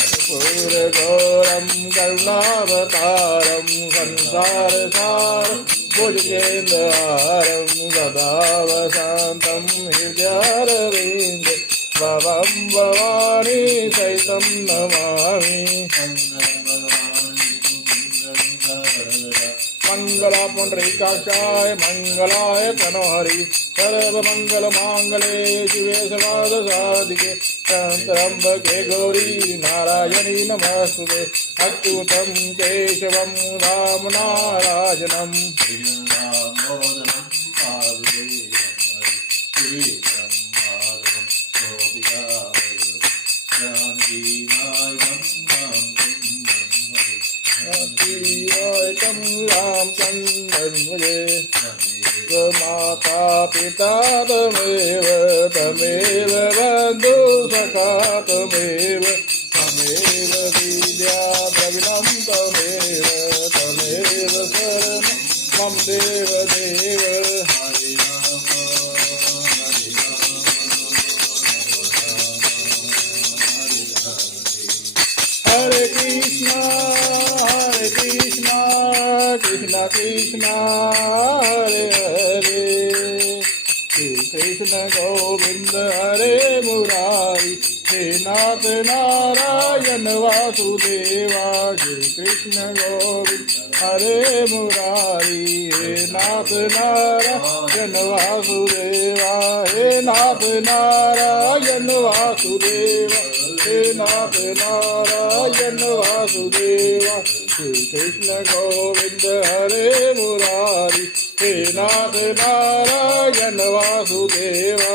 कर्पूरगौरं करुणावतारं संसारसारं भुजगेन्द्रहारं सदा वसन्तं हृदयारविन्दे भवं भवानी सहितं नमामि। मंगला पुंडरीकाक्षाय मंगलाय तनोहरि सर्वमंगलमांगल्ये शिवे सर्वार्थसाधिके त्र्यंबके गौरी नारायणी नमस्तुते अच्युतं केशवं राम नारायणं माता पिता तमेव तमेव बन्धु सखा तमेव तमेव विद्या द्रविणं तमेव तमेव शरणं मम देव देव। हरे कृष्णा कृष्ण कृष्ण हरे हरे श्री कृष्ण गोविंद हरे मुरारी हे नाथ नारायण वासुदेवा श्री कृष्ण गोविंद हरे मुरारी हे नाथ नारायण वासुदेवा हे नाथ नारायण वासुदेवा हे नाथ नारायण वासुदेवा श्री कृष्ण गोविंद हरे मुरारी हे नाथ नारायण वासुदेवा।